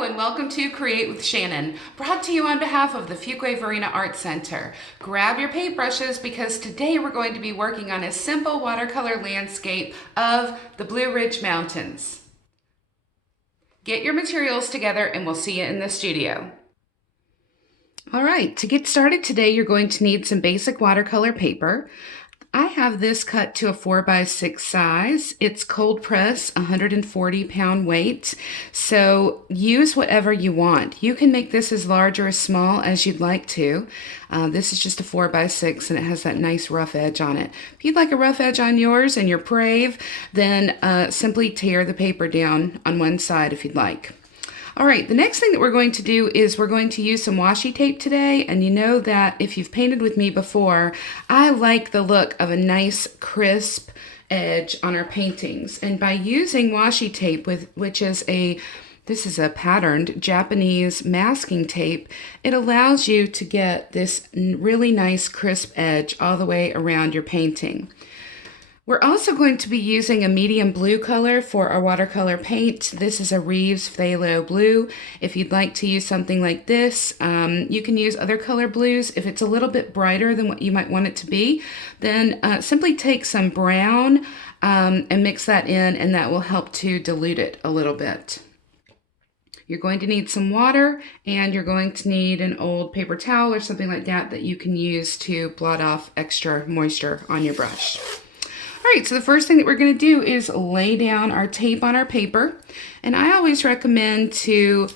Hello and welcome to Create with Shannon, brought to you on behalf of the Fuquay-Varina Art Center. Grab your paintbrushes because today we're going to be working on a simple watercolor landscape of the Blue Ridge Mountains. Get your materials together and we'll see you in the studio. All right, to get started today, you're going to need some basic watercolor paper. I have this cut to a 4x6 size. It's cold press, 140-pound weight. So use whatever you want. You can make this as large or as small as you'd like to. This is just a 4x6 and it has that nice rough edge on it. If you'd like a rough edge on yours and you're brave, then simply tear the paper down on one side if you'd like. All right, the next thing that we're going to do is we're going to use some washi tape today, and you know that if you've painted with me before, I like the look of a nice crisp edge on our paintings. And by using washi tape, this is a patterned Japanese masking tape, it allows you to get this really nice crisp edge all the way around your painting. We're also going to be using a medium blue color for our watercolor paint. This is a Reeves Phthalo blue. If you'd like to use something like this, you can use other color blues. If it's a little bit brighter than what you might want it to be, then simply take some brown and mix that in, and that will help to dilute it a little bit. You're going to need some water, and you're going to need an old paper towel or something like that that you can use to blot off extra moisture on your brush. All right, so the first thing that we're going to do is lay down our tape on our paper. And I always recommend to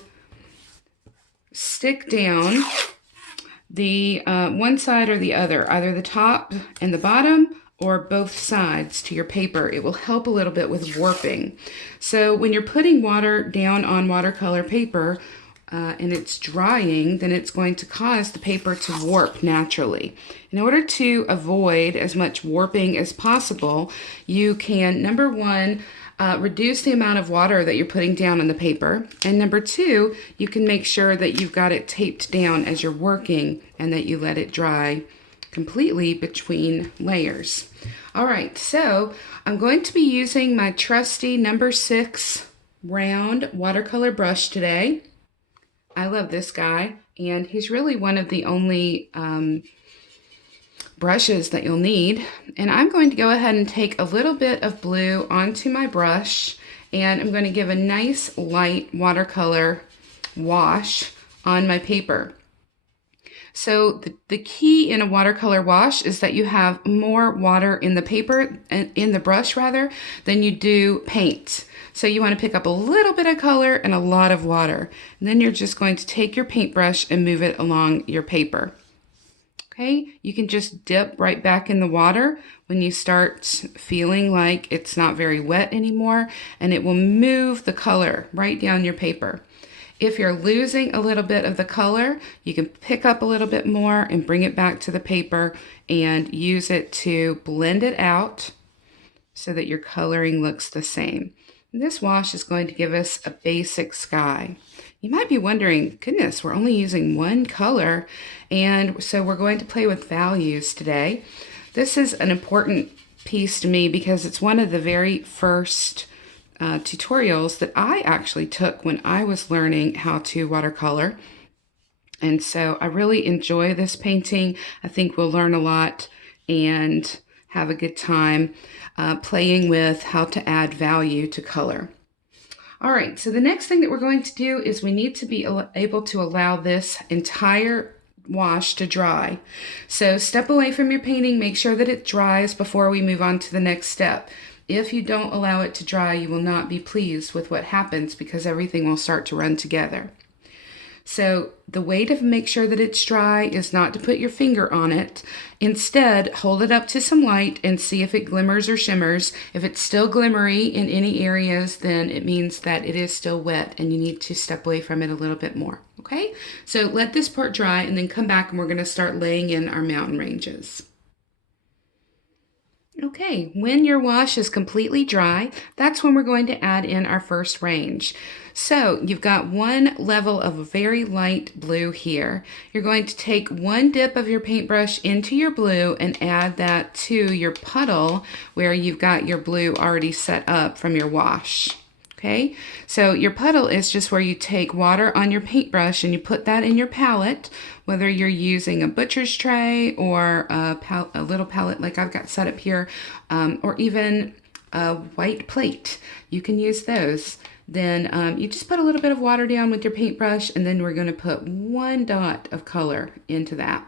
stick down the one side or the other, either the top and the bottom or both sides to your paper. It will help a little bit with warping. So when you're putting water down on watercolor paper, and it's drying, then it's going to cause the paper to warp naturally. In order to avoid as much warping as possible, you can, number one, reduce the amount of water that you're putting down on the paper. And number two, you can make sure that you've got it taped down as you're working and that you let it dry completely between layers. All right, so I'm going to be using my trusty number 6 round watercolor brush today. I love this guy, and he's really one of the only brushes that you'll need. And I'm going to go ahead and take a little bit of blue onto my brush, and I'm going to give a nice light watercolor wash on my paper. So the key in a watercolor wash is that you have more water in the paper, in the brush rather, than you do paint. So you want to pick up a little bit of color and a lot of water. And then you're just going to take your paintbrush and move it along your paper. Okay, you can just dip right back in the water when you start feeling like it's not very wet anymore, and it will move the color right down your paper. If you're losing a little bit of the color, you can pick up a little bit more and bring it back to the paper and use it to blend it out so that your coloring looks the same. This wash is going to give us a basic sky. You might be wondering, goodness, we're only using one color, and so we're going to play with values today. This is an important piece to me because it's one of the very first tutorials that I actually took when I was learning how to watercolor. And so I really enjoy this painting. I think we'll learn a lot and have a good time playing with how to add value to color. All right, so the next thing that we're going to do is we need to be able to allow this entire wash to dry. So step away from your painting, make sure that it dries before we move on to the next step. If you don't allow it to dry, you will not be pleased with what happens because everything will start to run together. So the way to make sure that it's dry is not to put your finger on it. Instead, hold it up to some light and see if it glimmers or shimmers. If it's still glimmery in any areas, then it means that it is still wet and you need to step away from it a little bit more. Okay? So let this part dry and then come back and we're going to start laying in our mountain ranges. Okay, when your wash is completely dry, that's when we're going to add in our first range. So you've got one level of a very light blue here. You're going to take one dip of your paintbrush into your blue and add that to your puddle where you've got your blue already set up from your wash. Okay, so your puddle is just where you take water on your paintbrush and you put that in your palette, whether you're using a butcher's tray or a little palette like I've got set up here, or even a white plate. You can use those. Then you just put a little bit of water down with your paintbrush, and then we're going to put one dot of color into that.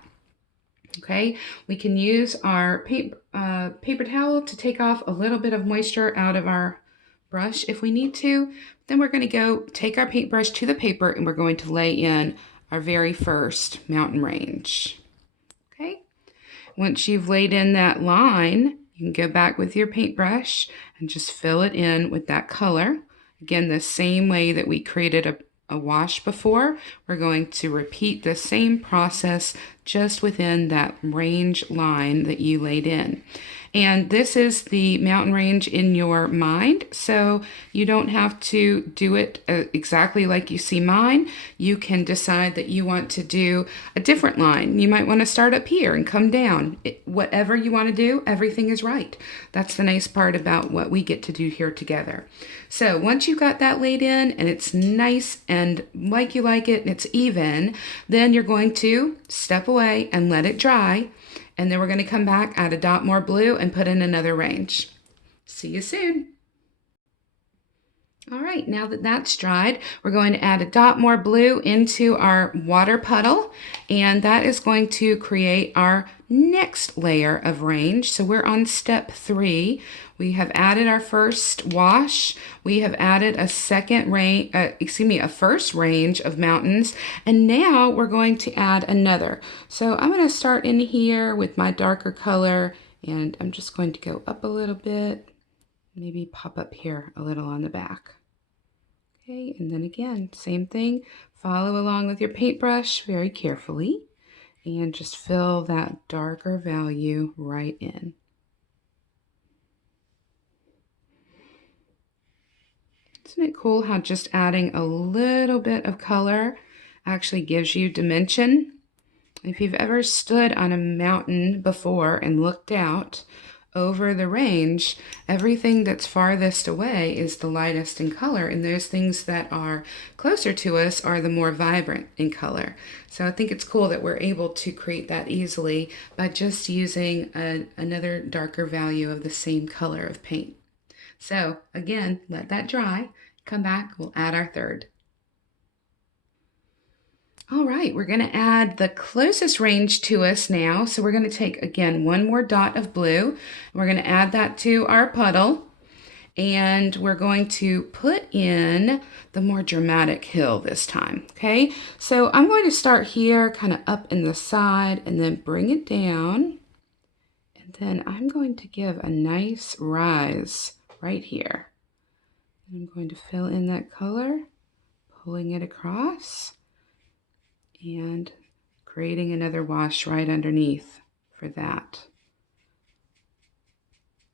Okay, we can use our paper towel to take off a little bit of moisture out of our brush if we need to. Then we're going to go take our paintbrush to the paper and we're going to lay in our very first mountain range. Okay, once you've laid in that line, you can go back with your paintbrush and just fill it in with that color. Again, the same way that we created a wash before, we're going to repeat the same process just within that range line that you laid in. And this is the mountain range in your mind, so you don't have to do it exactly like you see mine. You can decide that you want to do a different line. You might want to start up here and come down. Whatever you want to do, everything is right. That's the nice part about what we get to do here together. So once you've got that laid in and it's nice and like you like it and it's even, then you're going to step away and let it dry. And then we're going to come back, add a dot more blue, and put in another range. See you soon. All right, now that that's dried, we're going to add a dot more blue into our water puddle, and that is going to create our next layer of range. So we're on step 3. We have added our first wash. We have added a first range of mountains, and now we're going to add another. So I'm going to start in here with my darker color, and I'm just going to go up a little bit, maybe pop up here a little on the back. Okay, and then again, same thing. Follow along with your paintbrush very carefully and just fill that darker value right in. Isn't it cool how just adding a little bit of color actually gives you dimension? If you've ever stood on a mountain before and looked out over the range, everything that's farthest away is the lightest in color, and those things that are closer to us are the more vibrant in color. So I think it's cool that we're able to create that easily by just using another darker value of the same color of paint. So again, let that dry, come back, we'll add our third. All right, we're going to add the closest range to us now. So we're going to take, again, one more dot of blue. We're going to add that to our puddle. And we're going to put in the more dramatic hill this time, okay? So I'm going to start here, kind of up in the side, and then bring it down. And then I'm going to give a nice rise right here. I'm going to fill in that color, pulling it across, and creating another wash right underneath for that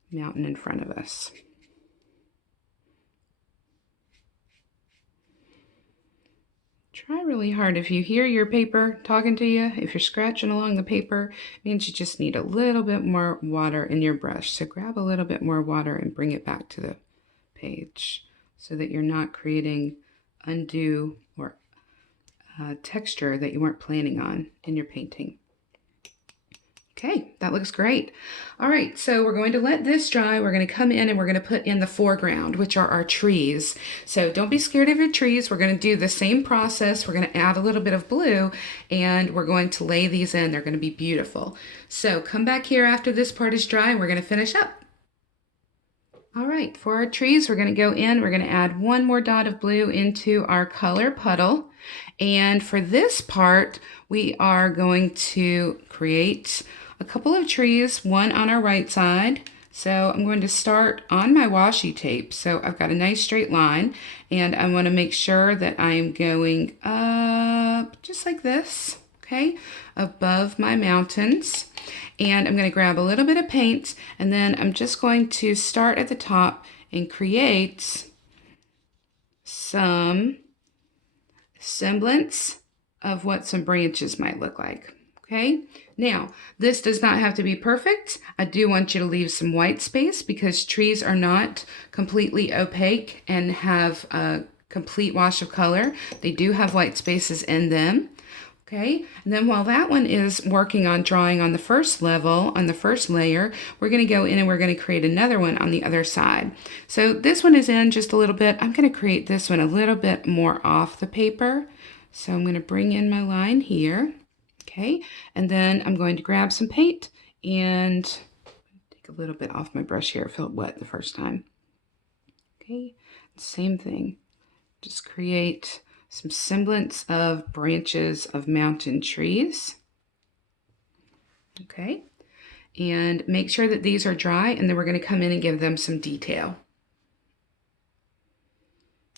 mountain in front of us. Try really hard. If you hear your paper talking to you, if you're scratching along the paper, it means you just need a little bit more water in your brush. So grab a little bit more water and bring it back to the page so that you're not creating undue or texture that you weren't planning on in your painting. Okay, that looks great. All right, so we're going to let this dry. We're going to come in and we're going to put in the foreground, which are our trees. So don't be scared of your trees. We're going to do the same process. We're going to add a little bit of blue and we're going to lay these in. They're going to be beautiful. So come back here after this part is dry and we're going to finish up. All right, for our trees, we're going to go in. We're going to add one more dot of blue into our color puddle. And for this part, we are going to create a couple of trees, one on our right side. So I'm going to start on my washi tape. So I've got a nice straight line, and I want to make sure that I'm going up just like this, okay, above my mountains. And I'm going to grab a little bit of paint, and then I'm just going to start at the top and create some semblance of what some branches might look like. Okay, now this does not have to be perfect. I do want you to leave some white space because trees are not completely opaque and have a complete wash of color. They do have white spaces in them. Okay, and then while that one is working on drawing on the first level, on the first layer, we're going to go in and we're going to create another one on the other side. So this one is in just a little bit. I'm going to create this one a little bit more off the paper. So I'm going to bring in my line here. Okay, and then I'm going to grab some paint and take a little bit off my brush here. It felt wet the first time. Okay, same thing. Just create some semblance of branches of mountain trees. Okay, and make sure that these are dry, and then we're going to come in and give them some detail.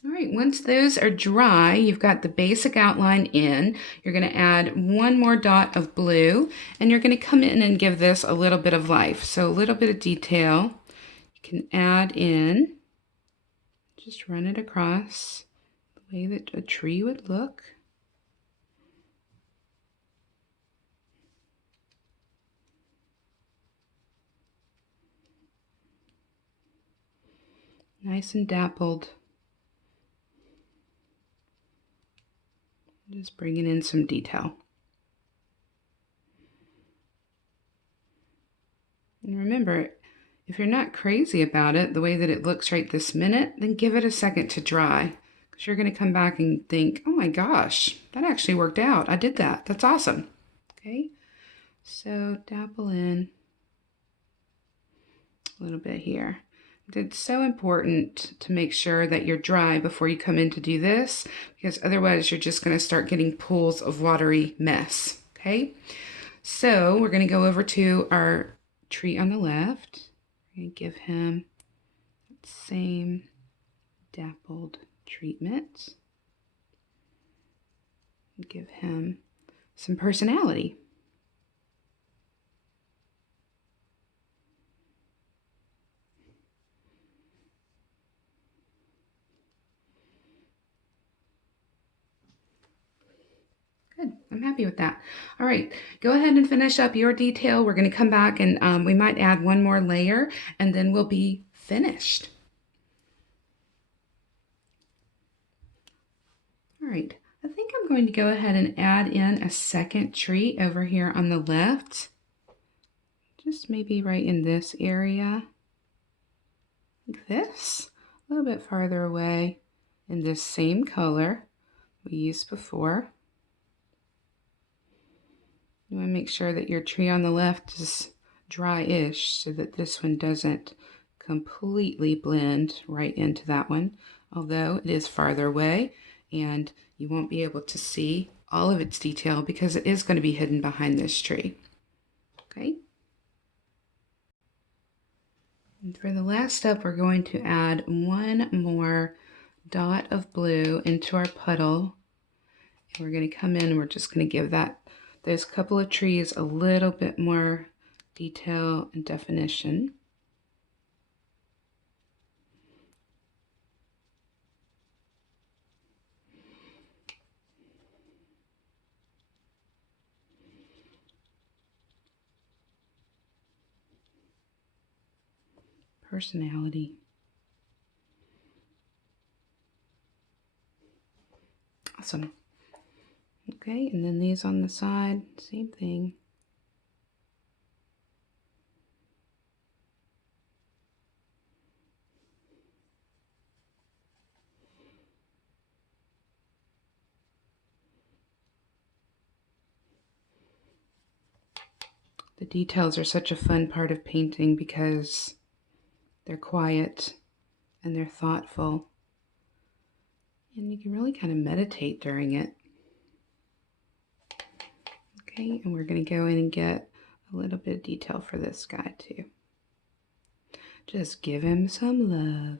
All right, once those are dry, you've got the basic outline in. You're going to add one more dot of blue, and you're going to come in and give this a little bit of life. So a little bit of detail you can add in. Just run it across the way that a tree would look. Nice and dappled. Just bringing in some detail. And remember, if you're not crazy about it, the way that it looks right this minute, then give it a second to dry. Because you're going to come back and think, oh my gosh, that actually worked out. I did that. That's awesome. Okay, so dapple in a little bit here. It's so important to make sure that you're dry before you come in to do this, because otherwise you're just going to start getting pools of watery mess. Okay, so we're going to go over to our tree on the left. We're going to give him that same dappled treatment. Give him some personality. Good. I'm happy with that. All right, go ahead and finish up your detail. We're going to come back and we might add one more layer and then we'll be finished. All right, I think I'm going to go ahead and add in a second tree over here on the left. Just maybe right in this area. Like this. A little bit farther away in this same color we used before. You want to make sure that your tree on the left is dry-ish so that this one doesn't completely blend right into that one, although it is farther away and you won't be able to see all of its detail because it is going to be hidden behind this tree. Okay. And for the last step, we're going to add one more dot of blue into our puddle. And we're going to come in and we're just going to give those couple of trees a little bit more detail and definition. Personality. Awesome. Okay, and then these on the side, same thing. The details are such a fun part of painting because they're quiet and they're thoughtful. And you can really kind of meditate during it. Okay, and we're going to go in and get a little bit of detail for this guy too. Just give him some love.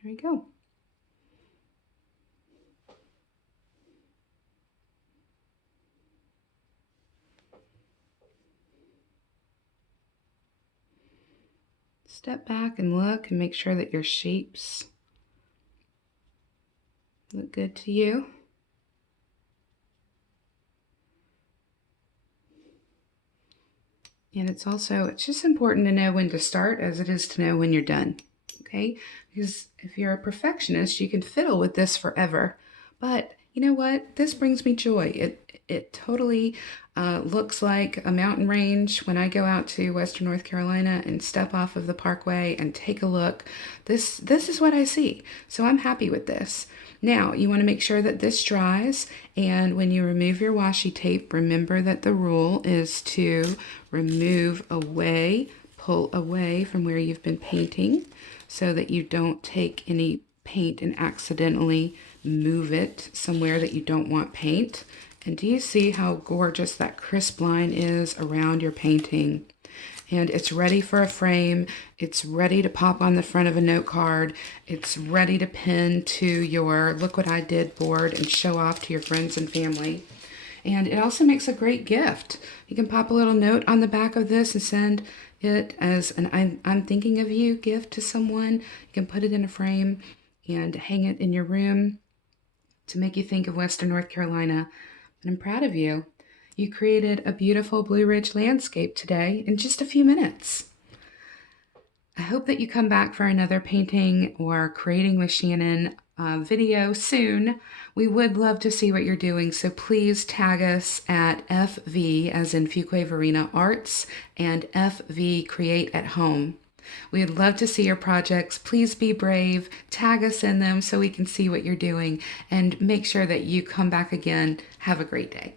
There we go. Step back and look and make sure that your shapes look good to you. And it's just important to know when to start as it is to know when you're done, okay? Because if you're a perfectionist, you can fiddle with this forever. But you know what? This brings me joy. It totally looks like a mountain range when I go out to Western North Carolina and step off of the parkway and take a look. This is what I see. So I'm happy with this. Now, you want to make sure that this dries, and when you remove your washi tape, remember that the rule is to remove away, pull away from where you've been painting so that you don't take any paint and accidentally move it somewhere that you don't want paint. And do you see how gorgeous that crisp line is around your painting? And it's ready for a frame. It's ready to pop on the front of a note card. It's ready to pin to your Look What I Did board and show off to your friends and family. And it also makes a great gift. You can pop a little note on the back of this and send it as an I'm thinking of you gift to someone. You can put it in a frame and hang it in your room to make you think of Western North Carolina. And I'm proud of you. You created a beautiful Blue Ridge landscape today in just a few minutes. I hope that you come back for another painting or creating with Shannon video soon. We would love to see what you're doing, so please tag us at FV, as in Fuquay Varina Arts, and FV Create at Home. We'd love to see your projects. Please be brave. Tag us in them so we can see what you're doing, and make sure that you come back again. Have a great day.